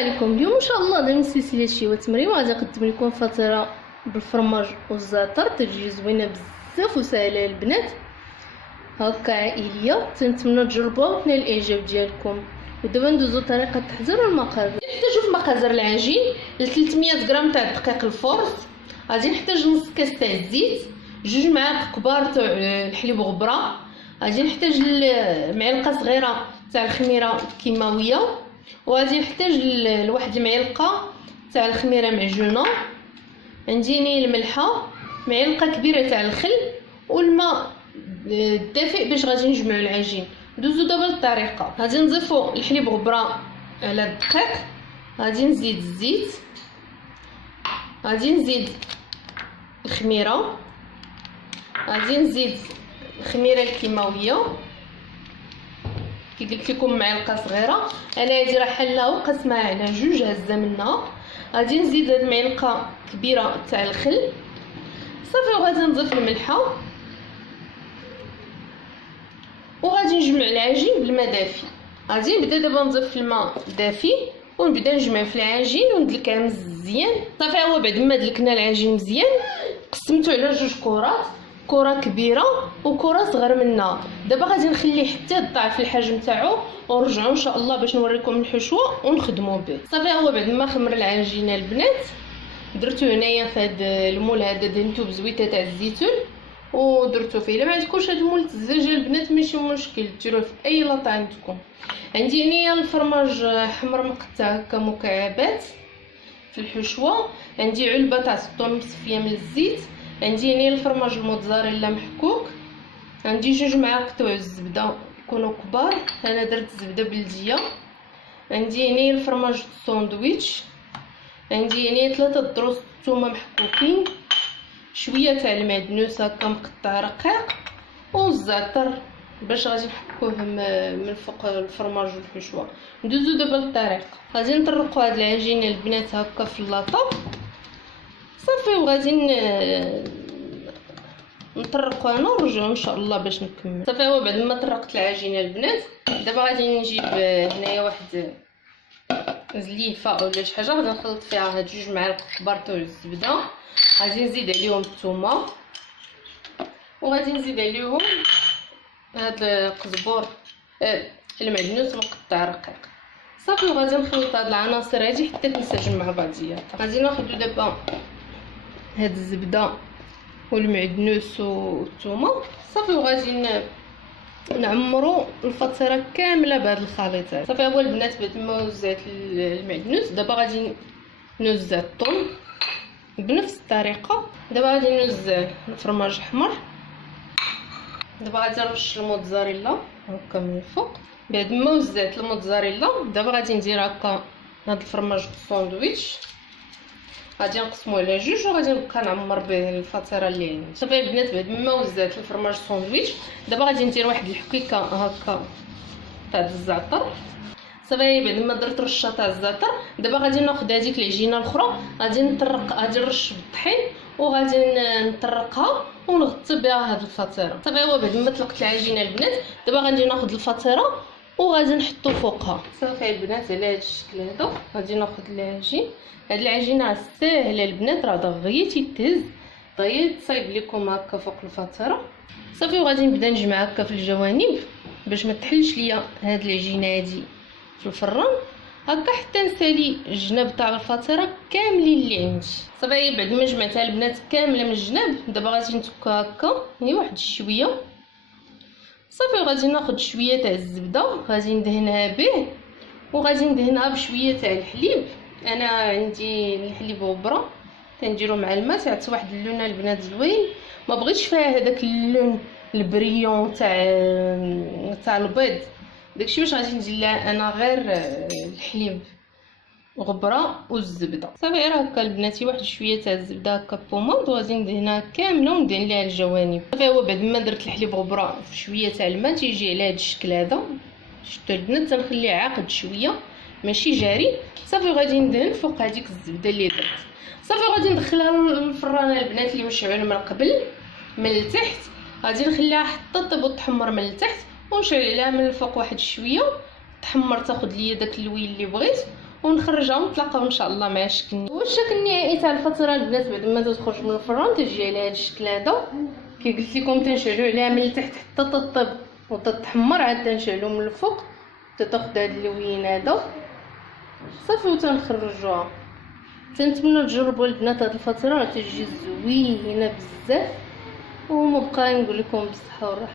عليكم. اليوم ان شاء الله ضمن سلسله شيوات مريم غادي نقدم لكم فطيره بالفرماج والزعتر تجي زوينه بزاف وسهله البنات، هكا عائليه. تنتمنى تجربوها وتنال الاعجاب ديالكم. ودابا ندوزو طريقه التحضير والمقادير. نحتاجو في مقادير العجين 300 غرام تاع الدقيق الفورس، غادي نحتاج نص كاس تاع الزيت، 2 معالق كبار تاع الحليب غبره، غادي نحتاج معلقه صغيره تاع الخميره الكيماويه، وغادي نحتاج لواحد المعلقه تاع الخميره معجونه، عندي الملحه، معلقه كبيره تاع الخل والماء الدافئ باش غادي نجمعوا العجين. ندوزو دابا للطريقه. غادي نضيفوا الحليب غبره على الدقيق، غادي نزيد الزيت، غادي نزيد الخميره، غادي نزيد الخميره الكيماويه كي قلت لكم معلقه صغيره، انا هذه راه حلها وقسمها على 2 هزه منها. غادي نزيد هاد المعلقه كبيره تاع الخل صافي، وغادي نضيف الملحه، وغادي نجمع العجين بالماء دافي. غادي نبدا دابا نضيف الماء دافي ونبدا نجمع في العجين وندلكها مزيان. صافي هو بعد ما دلكنا العجين مزيان قسمته على 2 كرات، كره كبيره وكره صغير منها. دابا غادي نخليه حتى يضاعف الحجم تاعو ونرجعوا ان شاء الله باش نوريكم الحشوه ونخدموا به. صافي هو بعد ما خمر العجينه البنات درتو هنايا في هذا المول هذا، دهنتو بزويته تاع الزيتون ودرتو فيه. الا ما عندكوش هاد المول الزجاج البنات ماشي مشكل، ديروه في اي لاطه عندكم. عندي هنايا الفرماج حمر مقطع هكا مكعبات في الحشوه، عندي علبه تاع 6 مصفيه من الزيت، عندي هنا الفرماج الموتزاريلا محكوك، عندي 2 معالق تاع الزبده يكونوا كبار، انا درت زبده بلديه، عندي هنا الفرماج الساندويتش، عندي هنا 3 ضروس الثومه محكوكين، شويه تاع المعدنوس هكا مقطع رقيق، والزعتر باش غادي نحكوه من فوق الفرماج والحشوه. ندوزو دابا للطريقه. غادي نطرقوا هاد العجينه البنات هكا في اللاطه صافي، وغادي نطرقوا هنا ونرجعوا ان شاء الله باش نكمل. صافي هو بعد ما طرقت العجينه البنات دابا غادي نجيب هنايا واحد زليفه ولا شي حاجه، غادي نخلط فيها هاد 2 معالق كبار تاع الزبده، غادي نزيد عليهم الثومه، وغادي نزيد عليهم هاد القزبور المعدنوس مقطع رقيق صافي، وغادي نخلط هاد العناصر هادي حتى تنسجم مع بعضياتها. غادي ناخذ دابا هاد الزبده والمعدنوس والثومه صافي، وغادي نعمروا الفطيره كامله بهذا الخليط هذا. صافي هو البنات بعد ما وزعت المعدنوس دابا غادي نوزع الثوم بنفس الطريقه. دابا غادي نوزع الفرماج احمر، دابا غادي نرش الموتزاريلا هكا من الفوق. بعد ما وزعت الموتزاريلا دابا غادي ندير هكا هاد الفرماج الساندويتش، غادي نقسمو على 2 وغادي نبقى نعمر به الفطيره اللي عندي. صافي البنات بعد ما وزعت الفرماج الساندويتش دابا غادي ندير واحد الحكيكه هكا تاع الزعتر. صافي بعد ما درت رشه تاع الزعتر دابا غادي ناخذ هذيك العجينه الاخرى، غادي نرش بالطحين وغادي نطرقها ونغطي بها هاد الفطيره. صافي هو بعد ما طلقت العجينه البنات دابا غادي ناخذ الفطيره وغادي نحطو فوقها. صافي البنات على هذا الشكل هذا غادي ناخذ العجين. هاد العجينه ساهله البنات، راه دغيا تيتهز دغيا تصايب لكم هكا فوق الفطيره. صافي وغادي نبدا نجمع هكا في الجوانب باش ما تحلش ليا هاد العجينه هادي في الفران هكا حتى نسالي الجناب تاع الفطيره كاملين اللي عندي. صافي بعد ما جمعتها البنات كامله من الجناب دابا غادي نتكها هكا يعني واحد شويه صافي، وغادي ناخذ شويه تاع الزبده غادي ندهنها به، وغادي ندهنها بشويه تاع الحليب. انا عندي الحليب غبره تنديرو مع الماء تعطي واحد اللون البنات زوين، ما بغيتش فيها هذاك اللون البريون تاع البيض داكشي باش غادي ندير لها انا غير الحليب غبره والزبده. صافي غير هكا البناتي واحد شويه تاع الزبده هكا بوماض وغادي ندهنها كامله وندهن ليها الجوانب. صافي هو بعد ما درت الحليب غبره في شويه تاع الماء تيجي على هذا الشكل هذا، شفتوا البنات تنخليه عاقد شويه ماشي جاري. صافي غادي ندهن فوق هذيك الزبده اللي درت. صافي غادي ندخلها للفران البنات اللي مشعل من قبل من التحت، غادي نخليها حتى طيب وتحمر من التحت ونشعل عليها من الفوق واحد شويه تحمر تاخذ ليا داك اللويل اللي بغيت، ونخرجها ونتلاقاو ان شاء الله مع الشكل النهائي. هو الشكل النهائي تاع الفطيره البنات بعد ما تخرج من الفران تجي على هذا الشكل هذا. كي قلت لكم تنشعلوا عليها من التحت حتى تطيب وتتحمر، عاد تنشعلوا من الفوق تاخذ هذا اللوين هذا صافي وتنخرجوها. تنتمنى تجربوا البنات هاد الفطيره، تجي زوينه بزاف. ومبقى نقول لكم بالصحه والراحه.